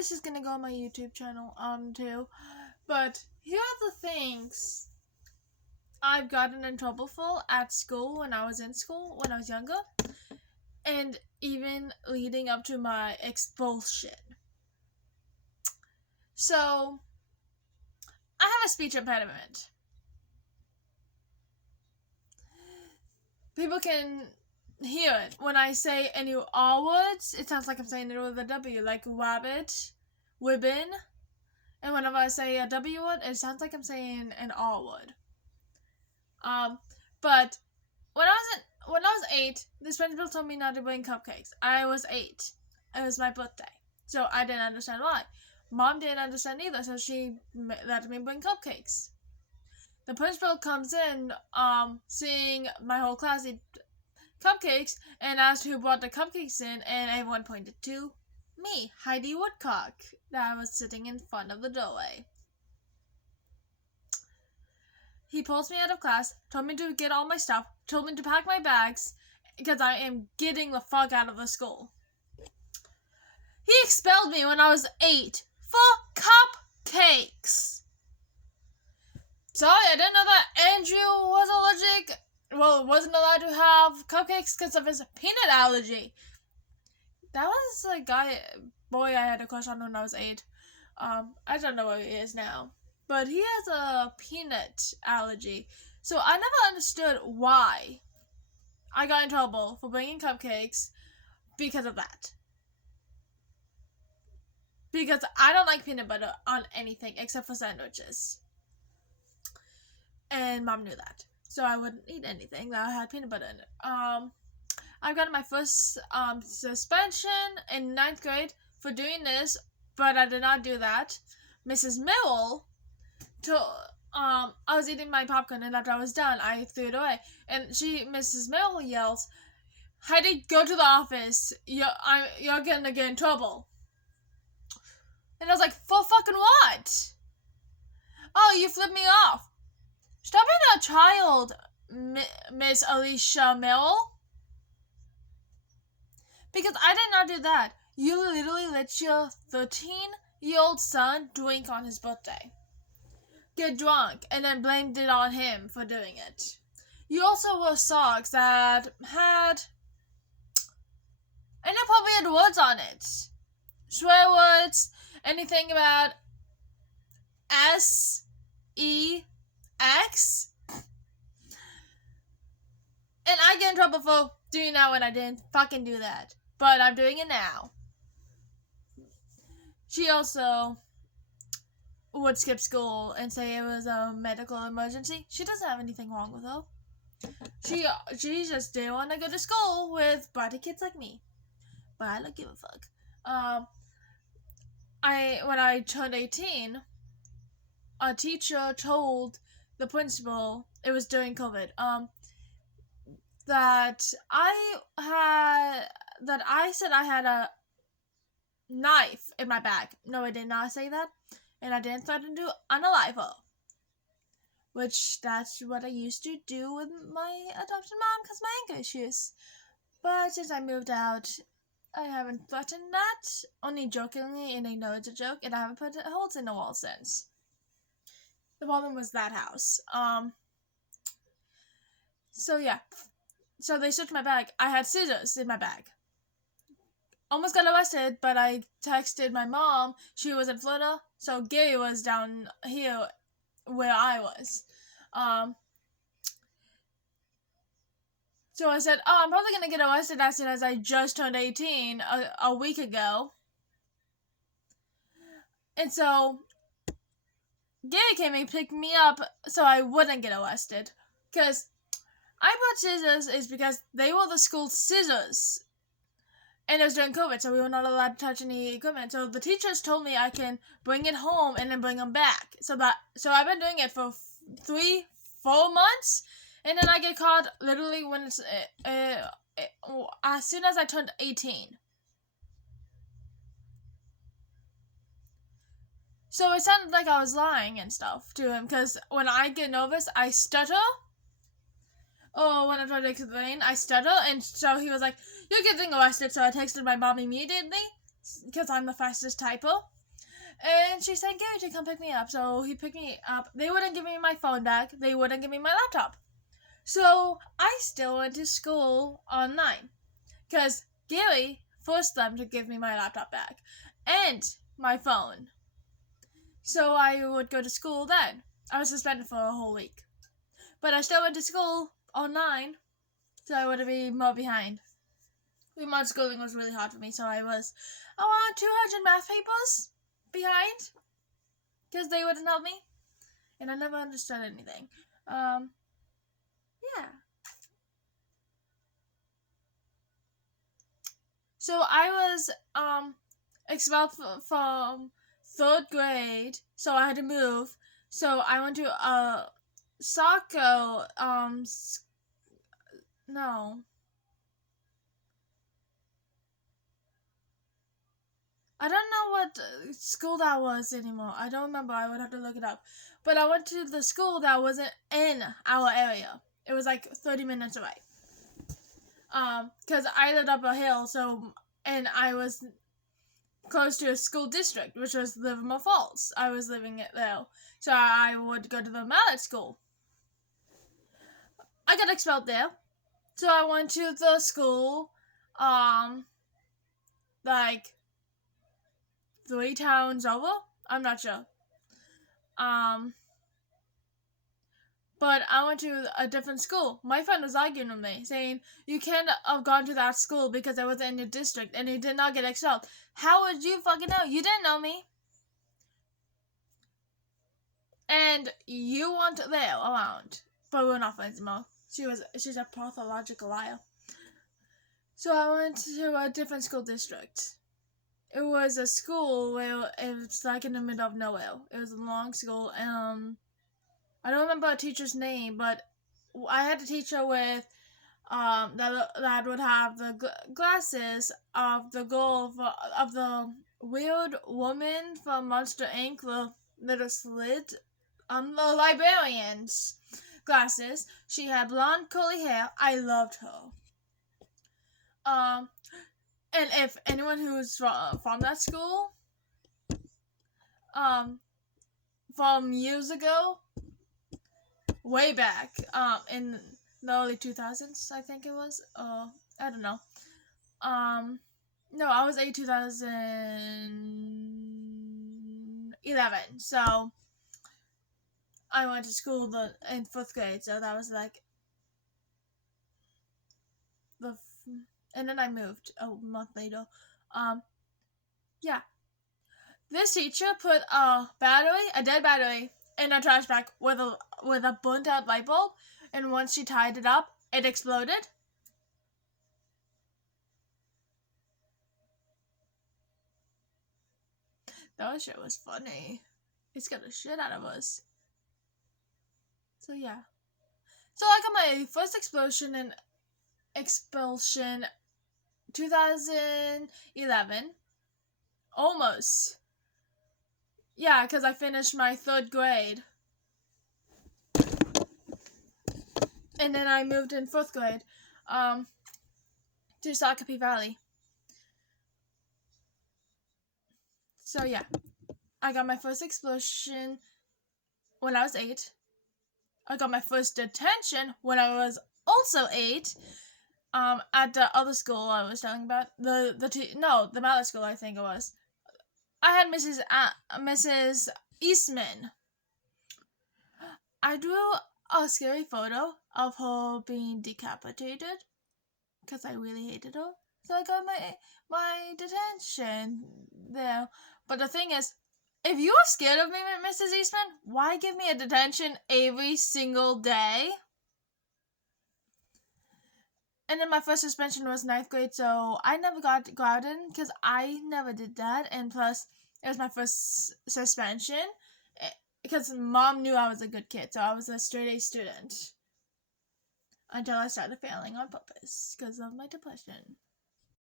this is gonna go on my YouTube channel, too. But here are the things I've gotten in trouble for at school when I was younger, and even leading up to my expulsion. So, I have a speech impediment. People can hear it. When I say any R words, it sounds like I'm saying it with a W, like rabbit, ribbon. And whenever I say a W word, it sounds like I'm saying an R word. But when I was 8, this principal told me not to bring cupcakes. I was 8. It was my birthday, so I didn't understand why. Mom didn't understand either, so she let me bring cupcakes. The principal comes in, seeing my whole class eat cupcakes, and asked who brought the cupcakes in, and everyone pointed to me, Heidi Woodcock, that I was sitting in front of the doorway. He pulls me out of class, told me to get all my stuff, told me to pack my bags, because I am getting the fuck out of the school. He expelled me when I was 8 for cupcakes. Sorry, I didn't know that Andrew was allergic. Well, wasn't allowed to have cupcakes because of his peanut allergy. That was a boy I had a crush on when I was 8. I don't know where he is now. But he has a peanut allergy. So I never understood why I got in trouble for bringing cupcakes because of that. Because I don't like peanut butter on anything except for sandwiches. And Mom knew that. So I wouldn't eat anything that had peanut butter in it. I got my first suspension in 9th grade for doing this, but I did not do that. Mrs. Merrill I was eating my popcorn, and after I was done, I threw it away. And Mrs. Merrill yells, "Heidi, go to the office. You're gonna get in trouble." And I was like, "For fucking what?" "Oh, you flipped me off." "Stop being a child, Miss Alicia Merrill." Because I did not do that. You literally let your 13-year-old son drink on his birthday, get drunk, and then blamed it on him for doing it. You also wore socks that had inappropriate words on it. Swear words, anything about S-E-X. And I get in trouble for doing that when I didn't fucking do that. But I'm doing it now. She also would skip school and say it was a medical emergency. She doesn't have anything wrong with her. She just didn't want to go to school with bratty kids like me. But I don't give a fuck. When I turned 18, a teacher told the principal, it was during COVID, that I said I had a knife in my bag. No, I did not say that. And I didn't threaten to unalive her. Which, that's what I used to do with my adopted mom because of my anger issues. But since I moved out, I haven't threatened that. Only jokingly, and I know it's a joke, and I haven't put holes in the wall since. The problem was that house. So yeah. So they searched my bag. I had scissors in my bag. Almost got arrested, but I texted my mom. She was in Florida, so Gary was down here where I was. So I said, "Oh, I'm probably going to get arrested as soon as I just turned 18 a week ago." And so Gary came and picked me up so I wouldn't get arrested. Because I brought scissors is because they were the school's scissors. And it was during COVID, so we were not allowed to touch any equipment. So the teachers told me I can bring it home and then bring them back. So I've been doing it for 3-4 months, and then I get caught literally when it's as soon as I turned 18. So it sounded like I was lying and stuff to him, because when I get nervous, I stutter. Or when I tried to explain, I stutter, and so he was like, "You're getting arrested," so I texted my mom immediately. because I'm the fastest typer. And she sent Gary to come pick me up. So he picked me up. They wouldn't give me my phone back. They wouldn't give me my laptop. So I still went to school online. Because Gary forced them to give me my laptop back. And my phone. So I would go to school then. I was suspended for a whole week. But I still went to school online. So I would be more behind. Remote schooling was really hard for me. So I was around 200 math papers behind, because they wouldn't help me, and I never understood anything. Yeah. So I was expelled from third grade, so I had to move. So I went to soccer. No. I don't know what school that was anymore. I don't remember. I would have to look it up. But I went to the school that wasn't in our area. It was like 30 minutes away. Because I lived up a hill, and I was close to a school district, which was Livermore Falls. I was living there. So I would go to the Mallet School. I got expelled there. So I went to the school, like 3 towns over. I'm not sure. But I went to a different school. My friend was arguing with me, saying, you can't have gone to that school because I wasn't in your district and you did not get expelled. How would you fucking know? You didn't know me. And you weren't there around. But we're not friends anymore. She's a pathological liar. So I went to a different school district. It was a school where it was like in the middle of nowhere. It was a long school. I don't remember a teacher's name, but I had a teacher with that would have the glasses of the girl of the weird woman from Monster Inc. The little slit, the librarian's glasses. She had blonde curly hair. I loved her. And if anyone who's from that school, from years ago, way back, in the early 2000s, I think it was, I don't know. No, I was 2011, so I went to school in 4th grade, so that was like and then I moved a month later. Yeah. This teacher put a dead battery, in a trash bag with a burnt out light bulb, and once she tied it up, it exploded. That shit was funny. It scared the shit out of us. So yeah. So I got my first expulsion 2011. Almost. Yeah, because I finished my 3rd grade. And then I moved in 4th grade to Sakapi Valley. So yeah. I got my first expulsion when I was 8. I got my first detention when I was also 8. At the other school I was telling about, the Mallet School, I think it was. I had Mrs. Eastman. I drew a scary photo of her being decapitated because I really hated her. So I got my detention there. But the thing is, if you are scared of me, Mrs. Eastman, why give me a detention every single day? And then my first suspension was 9th grade, so I never got grounded because I never did that. And plus, it was my first suspension because Mom knew I was a good kid, so I was a straight A student until I started failing on purpose because of my depression.